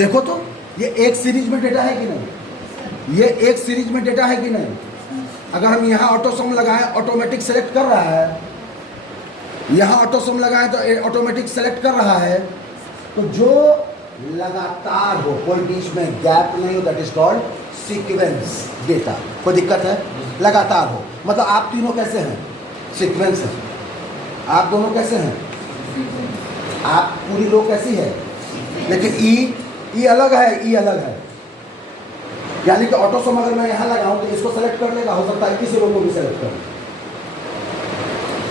देखो तो ये एक सीरीज में डेटा है कि नहीं, ये एक सीरीज में डेटा है कि नहीं। अगर हम यहाँ ऑटो सम लगाएं ऑटोमेटिक सेलेक्ट कर रहा है, यहाँ ऑटो सम लगाएं तो ऑटोमेटिक सेलेक्ट कर रहा है। तो जो लगातार हो, कोई बीच में गैप नहीं हो, that is called sequence data. कोई दिक्कत है? लगातार हो मतलब आप तीनों कैसे हैं? सीक्वेंस है। आप दोनों कैसे हैं? आप पूरी रो कैसी है? लेकिन ई अलग है, ई अलग है। यानी कि ऑटो सम अगर मैं यहाँ लगाऊं तो इसको सेलेक्ट कर लेगा, हो सकता है इस रो को भी सेलेक्ट कर।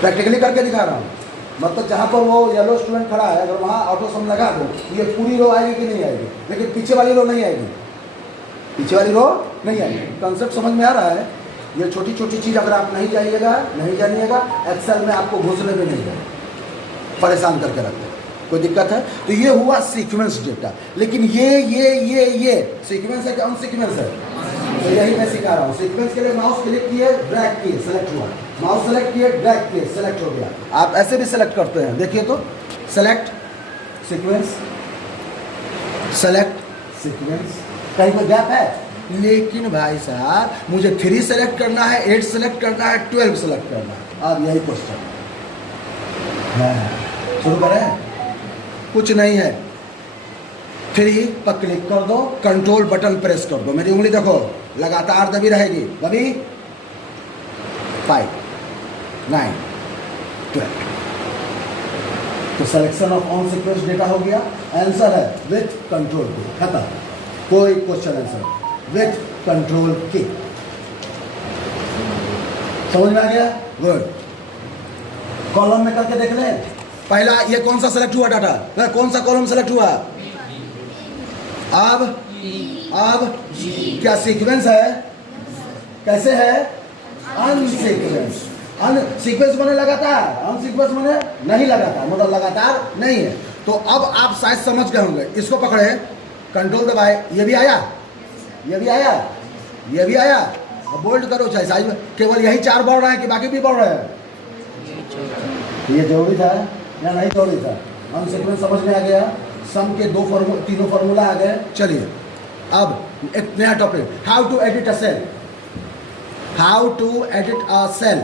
प्रैक्टिकली करके दिखा रहा हूँ। मतलब जहाँ पर वो येलो स्टूडेंट खड़ा है, अगर वहाँ ऑटो सम लगा दो, ये पूरी रो आएगी कि नहीं आएगी? लेकिन पीछे वाली रो नहीं आएगी, पीछे वाली रो नहीं आएगी। कंसेप्ट समझ में आ रहा है? ये छोटी छोटी चीज़ अगर आप नहीं जानिएगा, एक्सेल में आपको घुसने में नहीं जाए, परेशान करके रखते। कोई दिक्कत है? तो ये हुआ सीक्वेंस डेटा। लेकिन ये सीक्वेंस है कि अन सीक्वेंस है? तो यही मैं सिखा रहा हूँ। सीक्वेंस के लिए माउस क्लिक किए, ड्रैग किए, सेलेक्ट हुआ। माउस सेलेक्ट किए, ड्रैग किए, सेलेक्ट हो गया। आप ऐसे भी सेलेक्ट करते हैं, देखिए तो, सेलेक्ट सीक्वेंस, सेलेक्ट सीक्वेंस। कहीं कोई गैप है? लेकिन भाई साहब मुझे 3 सेलेक्ट करना है, 8 सेलेक्ट करना है, 12 सेलेक्ट करना है। अब यही क्वेश्चन है। शुरू करें? कुछ नहीं है। 3 पर क्लिक कर दो, कंट्रोल बटन प्रेस कर दो, मेरी उंगली देखो लगातार दबी रहेगी। दबी 5, 9, 12। तो selection of on sequence data हो गया। आंसर है विथ कंट्रोल की। खत्म। कोई क्वेश्चन आंसर विथ कंट्रोल की। समझ में आ गया? गुड। कॉलम में करके देख लें। पहला ये कौन सा सेलेक्ट हुआ डाटा? कौन सा कॉलम सेलेक्ट हुआ? अब क्या सीक्वेंस है? कैसे है? अनसीक्वेंस। अनसीक्वेंस बने लगातार, अनसीक्वेंस बने नहीं लगातार, मतलब लगातार नहीं है। तो अब आप शायद समझ गए होंगे। इसको पकड़े, कंट्रोल दबाए, ये भी आया, ये भी आया, ये भी आया। अब बोल्ड करो चाहे साइज में। केवल यही 4 बढ़ रहे हैं कि बाकी भी बढ़ रहे हैं? ये जरूरी था या नहीं जरूरी था? अनसीक्वेंस समझ में आ गया। सम के तीनों फार्मूला आ गए। चलिए अब एक नया topic, how to edit a cell. How to edit a cell.